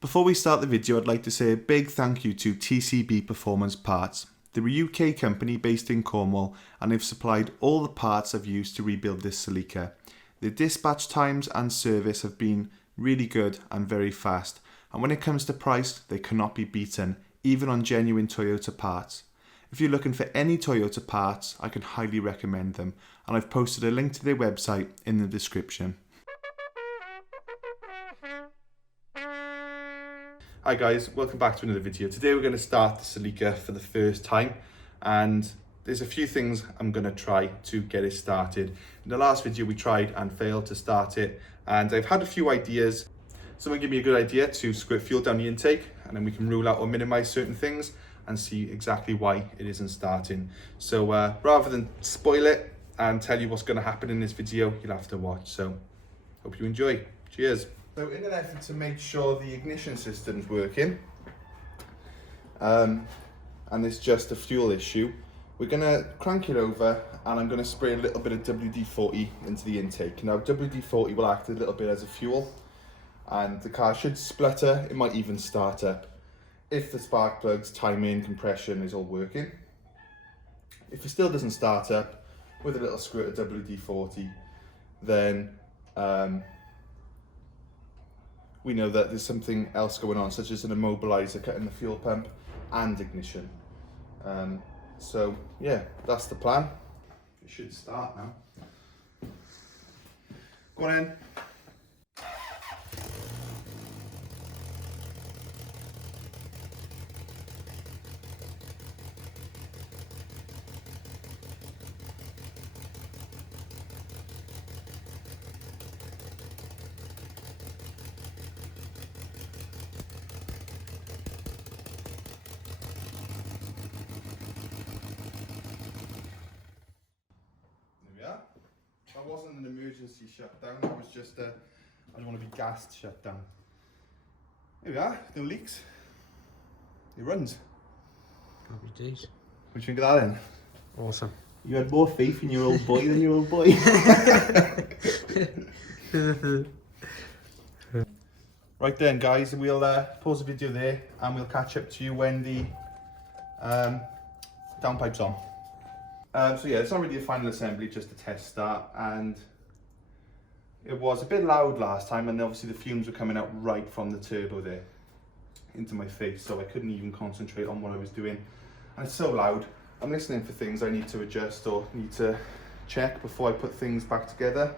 Before we start the video, I'd like to say a big thank you to TCB Performance Parts. They're a UK company based in Cornwall and they've supplied all the parts I've used to rebuild this Celica. Their dispatch times and service have been really good and very fast, and when it comes to price, they cannot be beaten, even on genuine Toyota parts. If you're looking for any Toyota parts, I can highly recommend them, and I've posted a link to their website in the description. Hi guys, welcome back to another video. Today we're going to start the Celica for the first time, and there's a few things I'm going to try to get it started. In the last video we tried and failed to start it, and I've had a few ideas. Someone give me a good idea to squirt fuel down the intake, and then we can rule out or minimize certain things and see exactly why it isn't starting. So rather than spoil it and tell you what's going to happen in this video, you'll have to watch. So hope you enjoy. Cheers. So in an effort to make sure the ignition system's working, and it's just a fuel issue, we're going to crank it over and I'm going to spray a little bit of WD-40 into the intake. Now WD-40 will act a little bit as a fuel and the car should splutter, it might even start up if the spark plugs, timing, compression is all working. If it still doesn't start up, with a little squirt of WD-40, then we know that there's something else going on, such as an immobilizer cutting the fuel pump and ignition. So yeah, that's the plan. It should start now. Go on in. That wasn't an emergency shutdown, that was just a, I don't want to be gassed shutdown. Here we are, no leaks. It runs. Happy days. What do you think of that then? Awesome. You had more faith in your old boy than your old boy. Right then guys, we'll pause the video there and we'll catch up to you when the downpipe's on. So yeah, it's not really a final assembly, just a test start, and it was a bit loud last time, and obviously the fumes were coming out right from the turbo there into my face, so I couldn't even concentrate on what I was doing, and it's so loud. I'm listening for things I need to adjust or need to check before I put things back together,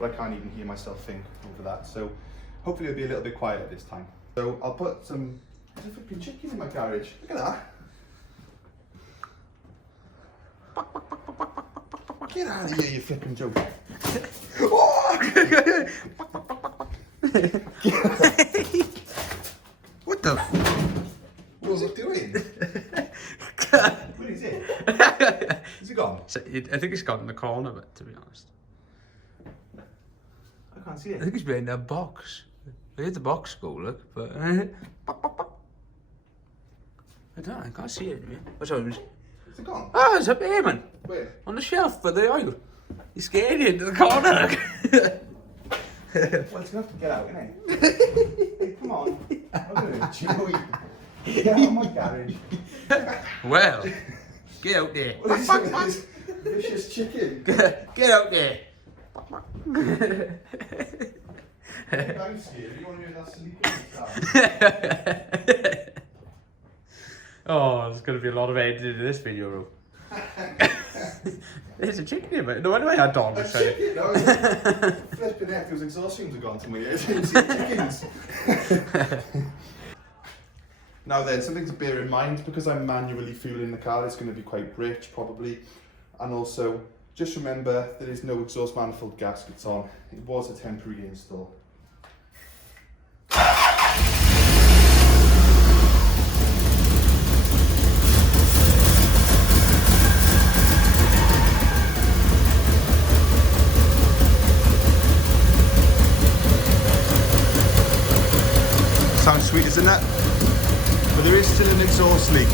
but I can't even hear myself think over that, so hopefully it'll be a little bit quieter this time. So I'll put some, there's a flipping chicken in my garage, look at that. Get out of here, you flipping joke. Oh! What the f? What was it doing? Where is it? Is it gone? So I think it's got in the corner of it, to be honest. I can't see it. I think it's behind that box. I heard the box go, look, but I don't know, I can't see it. What's up? Is it gone? Oh, it's up here, man. Where? On the shelf by the oil. You scared you into the corner. Well, it's gonna have to get out, isn't it? Hey, come on. I'm gonna hurt you. Get out of my garage. Well, get out there. What is this vicious chicken? Get out there. I'm scared. You want to hear that Celica? Oh, there's going to be a lot of editing in this video, bro. There's a chicken here, mate. No wonder I had dog. A chicken? No, flipping heck, those exhaust fumes have gone to my ears. I didn't see chickens. Now then, something to bear in mind, because I'm manually fueling the car, it's going to be quite rich, probably. And also, just remember, there is no exhaust manifold gaskets on. It was a temporary install. Sounds sweet, isn't it? But there is still an exhaust leak.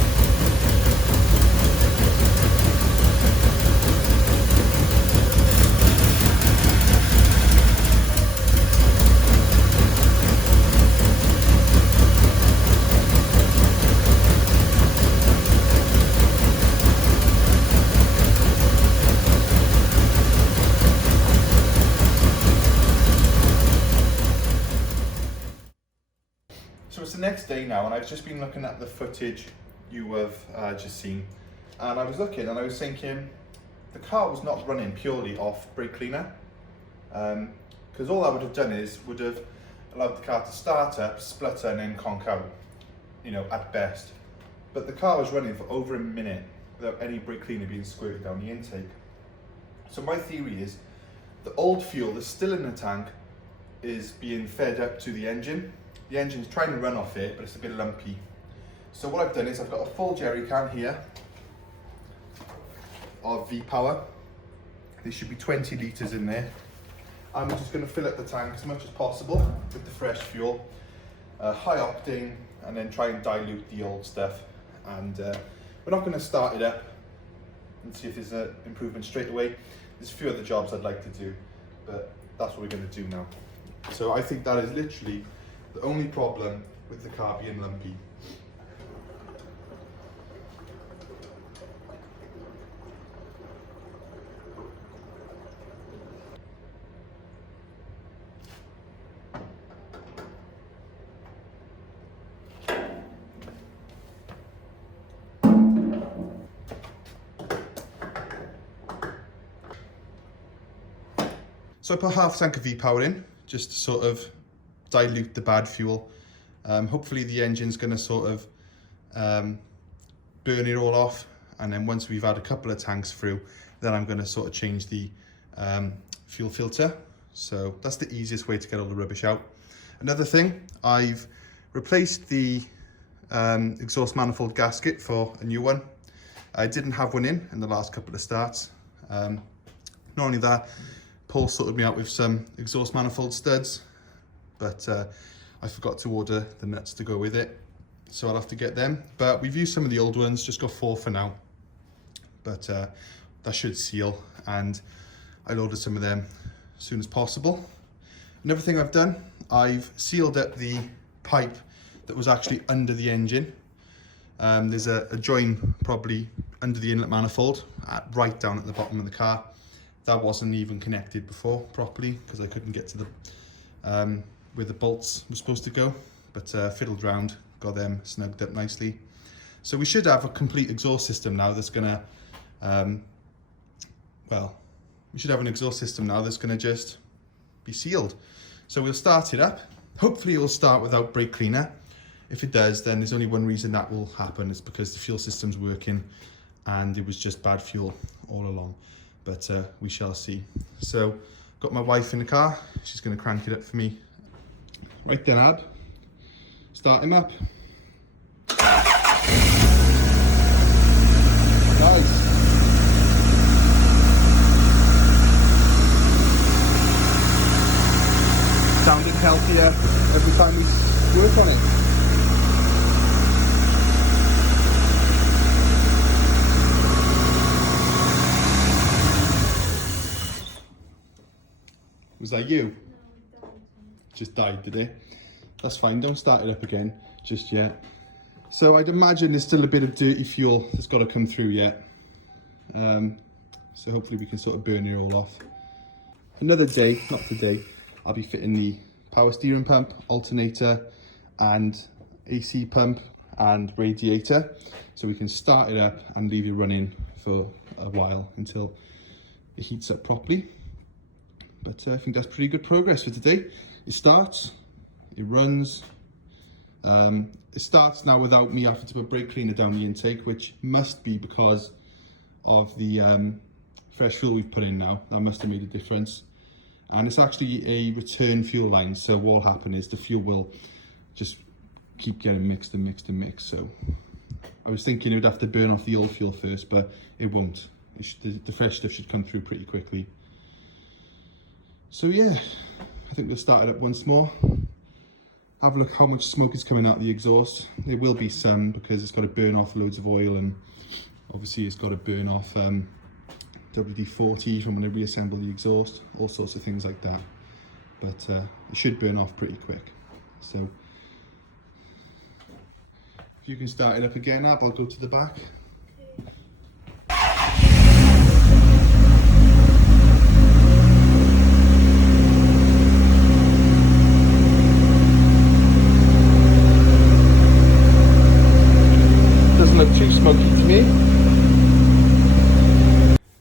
So it's the next day now, and I've just been looking at the footage you have just seen, and I was looking and I was thinking the car was not running purely off brake cleaner, because all I would have done is would have allowed the car to start up, splutter, and then conk out, you know, at best. But the car was running for over a minute without any brake cleaner being squirted down the intake. So my theory is the old fuel that's still in the tank is being fed up to the engine. The engine's trying to run off it, but it's a bit lumpy. So what I've done is I've got a full jerry can here of V-Power. There should be 20 litres in there. I'm just going to fill up the tank as much as possible with the fresh fuel, high octane, and then try and dilute the old stuff. And we're not going to start it up and see if there's an improvement straight away. There's a few other jobs I'd like to do, but that's what we're going to do now. So I think that is literally the only problem with the car being lumpy. So I put half a tank of V-Power in, just to sort of dilute the bad fuel. Hopefully the engine's going to sort of burn it all off, and then once we've had a couple of tanks through, then I'm going to sort of change the fuel filter. So that's the easiest way to get all the rubbish out. Another thing, I've replaced the exhaust manifold gasket for a new one. I didn't have one in the last couple of starts. Not only that, Paul sorted me out with some exhaust manifold studs, but I forgot to order the nuts to go with it, so I'll have to get them. But we've used some of the old ones, just got 4 for now, but that should seal, and I'll order some of them as soon as possible. Another thing I've done, I've sealed up the pipe that was actually under the engine. There's a join probably under the inlet manifold, right down at the bottom of the car. That wasn't even connected before properly because I couldn't get to the where the bolts were supposed to go, but fiddled round, got them snugged up nicely. So we should have a complete exhaust system now that's gonna, we should have an exhaust system now that's gonna just be sealed. So we'll start it up. Hopefully it will start without brake cleaner. If it does, then there's only one reason that will happen, it's because the fuel system's working and it was just bad fuel all along. But we shall see. So, got my wife in the car. She's going to crank it up for me. Right then, Ab. Start him up. Nice. Sounding healthier every time we work on it. Was that you? No, it died. Just died, did it? That's fine, don't start it up again just yet. So I'd imagine there's still a bit of dirty fuel that's got to come through yet. So hopefully we can sort of burn it all off. Another day, not today, I'll be fitting the power steering pump, alternator, and AC pump and radiator. So we can start it up and leave it running for a while until it heats up properly. But I think that's pretty good progress for today. It starts, it runs. It starts now without me having to put brake cleaner down the intake, which must be because of the fresh fuel we've put in now. That must have made a difference. And it's actually a return fuel line. So what will happen is the fuel will just keep getting mixed and mixed and mixed. So I was thinking it would have to burn off the old fuel first, but it won't. The fresh stuff should come through pretty quickly. So yeah, I think we'll start it up once more. Have a look how much smoke is coming out of the exhaust. There will be some because it's got to burn off loads of oil, and obviously it's got to burn off WD-40 from when I reassemble the exhaust, all sorts of things like that. But it should burn off pretty quick. So if you can start it up again, Ab, I'll go to the back. too smoky to me.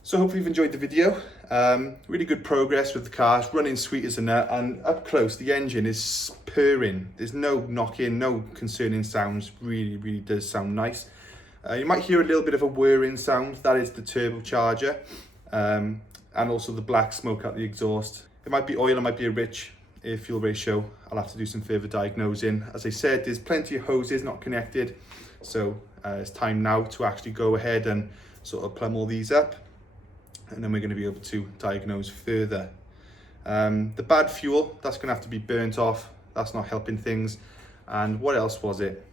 So hopefully you've enjoyed the video. Really good progress with the car. It's running sweet as a nut, and up close the engine is purring. There's no knocking, no concerning sounds. Really does sound nice. You might hear a little bit of a whirring sound. That is the turbocharger, and also the black smoke out the exhaust. It might be oil, it might be a rich air fuel ratio. I'll have to do some further diagnosing. As I said, there's plenty of hoses not connected, so it's time now to actually go ahead and sort of plumb all these up, and then we're going to be able to diagnose further. The bad fuel, that's going to have to be burnt off. That's not helping things. And what else was it?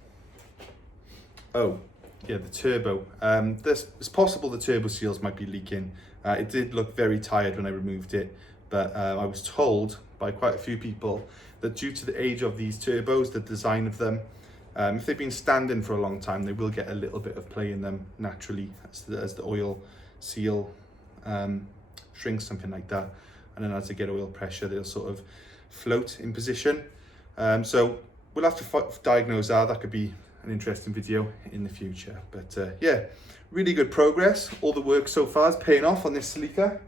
Oh, yeah, the turbo. It's possible the turbo seals might be leaking. It did look very tired when I removed it, but I was told by quite a few people that due to the age of these turbos, the design of them, if they've been standing for a long time, they will get a little bit of play in them naturally as the oil seal shrinks, something like that. And then as they get oil pressure, they'll sort of float in position. So we'll have to diagnose that. That could be an interesting video in the future. But yeah, really good progress. All the work so far is paying off on this Celica,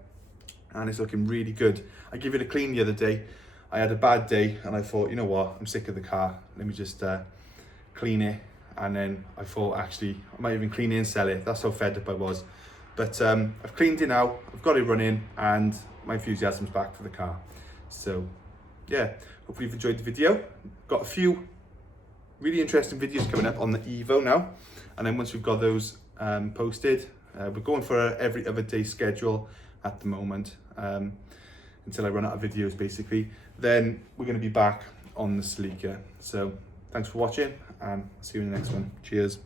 and it's looking really good. I gave it a clean the other day. I had a bad day and I thought, you know what, I'm sick of the car. Let me just clean it. And then I thought, actually, I might even clean it and sell it. That's how fed up I was. But I've cleaned it now, I've got it running, and my enthusiasm's back for the car. So yeah, hopefully you've enjoyed the video. Got a few really interesting videos coming up on the Evo now. And then once we've got those posted, we're going for a every other day schedule at the moment, until I run out of videos basically. Then we're going to be back on the Celica. So thanks for watching, and I'll see you in the next one. Cheers.